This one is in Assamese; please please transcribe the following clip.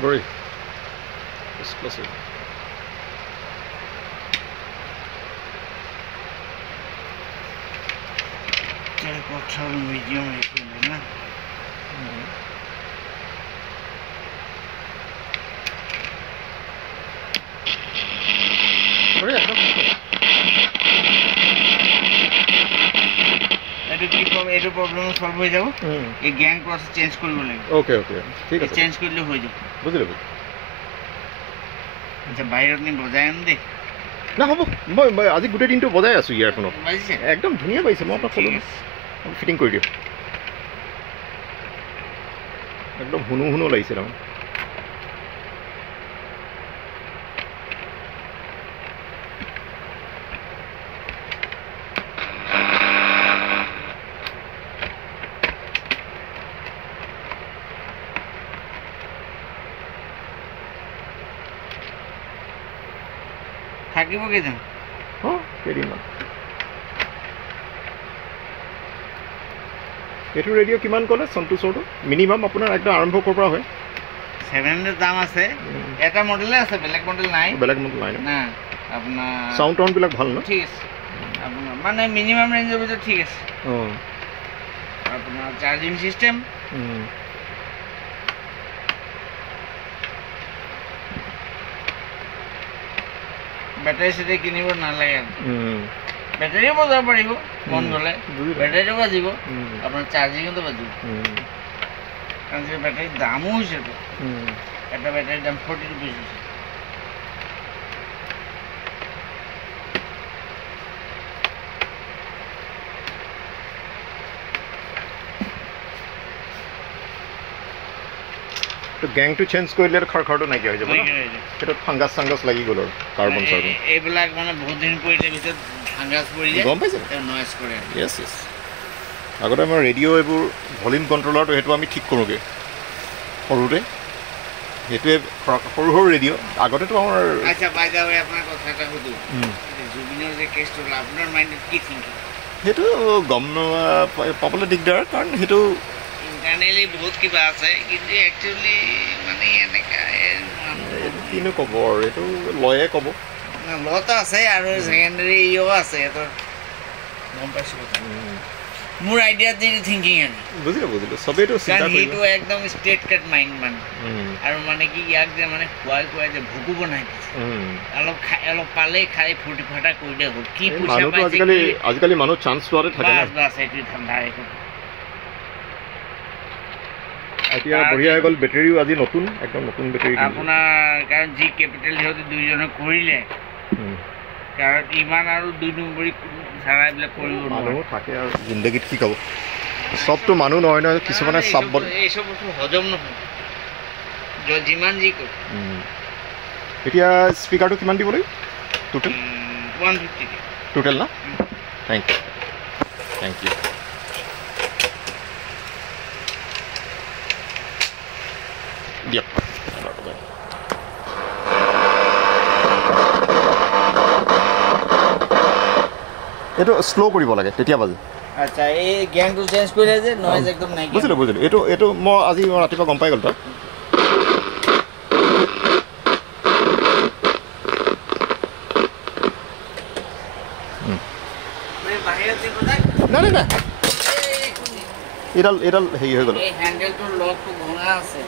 Very exclusive. Medium, এইটো প্ৰবলেম সলভ হৈ যাব এই গ্যাং ক্ৰছ চেঞ্জ কৰিব লাগিব ওকে ওকে ঠিক আছে চেঞ্জ কৰিলে হৈ যাব বুজিলে আচ্ছা বাহিৰত নি বজাই আন দে না হ'ব মই আজি গোটেই দিনটো বজাই আছো ইয়াৰফোনত একদম ধুনীয়া পাইছে মই আপোনাক ক'লো ফিটিং কৰি দিওঁ একদম শুনো শুনো লাগিছে তাৰমানে থাকিব কেইদিন কেইদিনমান এইটো ৰেডিঅ' কিমান ক'লে সন্তোষৰটো মিনিমাম আপোনাৰ একদম আৰম্ভ ক'ৰ পৰা হয় 700 দাম আছে এটা মডেলে আছে বেলেগ মডেল নাই না আপোনাৰ সাউন্ড টাউন বিলাক ভাল ন ঠিক আছে আপোনাৰ মানে মিনিমাম ৰেঞ্জৰ ভিতৰত ঠিক আছে আপোনাৰ চাৰ্জিং সিস্টেম বেটাৰী সেটা কিনিব নালাগে বেটাৰীও বজাব পাৰিব মন গ'লে বেটাৰীও বাজিব আপোনাৰ চাৰ্জিংটো বাজিব কাৰণ যে বেটাৰীৰ দামো হৈছে এটা বেটাৰীৰ দাম 40 rupees হৈছে তো গ্যাংটো চেঞ্জ কৰিলে খৰখৰটো নাইকিয়া হৈ যাব এটা ফাংগাছ সাংগাছ লাগি গ'ল আৰু কাৰ্বন সাৰ্বন এইবিলাক মানে বহুত দিন পৰিলে ভিতৰত ফাংগাছ পৰি যায় গম পাইছে নয়েজ কৰে ইয়েছ ইয়েছ আগতে আমাৰ ৰেডিঅ' এইবোৰ ভলিউম কণ্ট্ৰলাৰটো সেইটো আমি ঠিক কৰোঁগৈ সৰুতে সেইটোৱে সৰু সৰু ৰেডিঅ' আগতেতো আমাৰ আচ্ছা বাই দা ৱে আপোনাৰ কথা এটা সুধো জুবিনৰ যে কেছটো আপোনাৰ মাইণ্ডত কি থিংকিং সেইটো গম পাবলৈ দিগদাৰ কাৰণ সেইটো ইণ্টাৰনেলি বহুত কিবা আছে কিন্তু একচুৱেলি মানে এনেকা কিনো ক'ব আৰু এইটো লয়ে ক'ব লত আছে আৰু ছেকেণ্ডাৰী ইও আছে এইটো গম পাইছোঁ মোৰ আইডিয়াত যি থিংকিং আৰু বুজিলোঁ চবেইটো চিন্তা কৰিব সেইটো একদম ষ্ট্ৰেট কাট মাইণ্ড মানে আৰু মানে কি ইয়াক যে মানে খুৱাই যে ভোকো বনাই অলপ পালেই খাই ফূৰ্তি ফাৰ্তা কৰিলে হ'ল কি পইচা আজিকালি মানুহ চান্স লোৱাতে থাকে না বাছ এইটো ঠাণ্ডা এতিয়া বঢ়িয়া হৈ গ'ল বেটাৰীও আজি নতুন একদম নতুন বেটাৰী আপোনাৰ কাৰণ যি কেপিটেল সিহঁতে দুইজনে কৰিলে কাৰণ ইমান আৰু 2 নম্বৰী চাৰা এইবিলাক কৰিব মানুহ থাকে আৰু জিন্দগীত কি ক'ব চবটো মানুহ নহয় নহয় কিছুমানে চাব এইসব বস্তু হজম নহয় যিমান যি কয় এতিয়া স্পীকাৰটো কিমান দিব লাগিব টোটেল 150 টোটেল না থেংক ইউ দিয়ক এইটো স্লো কৰিব লাগে তেতিয়া বাজে আচ্ছা এই গ্যাংটো চেঞ্জ কৰিলে যে নয়েজ একদম নাই বুজিলোঁ এইটো মই আজি ৰাতিপুৱা গম পাই গ'ল তাত নাই এইডাল হেৰি হৈ গ'ল এই হ্যান্ডেলটোৰ লকটো ভঙা আছে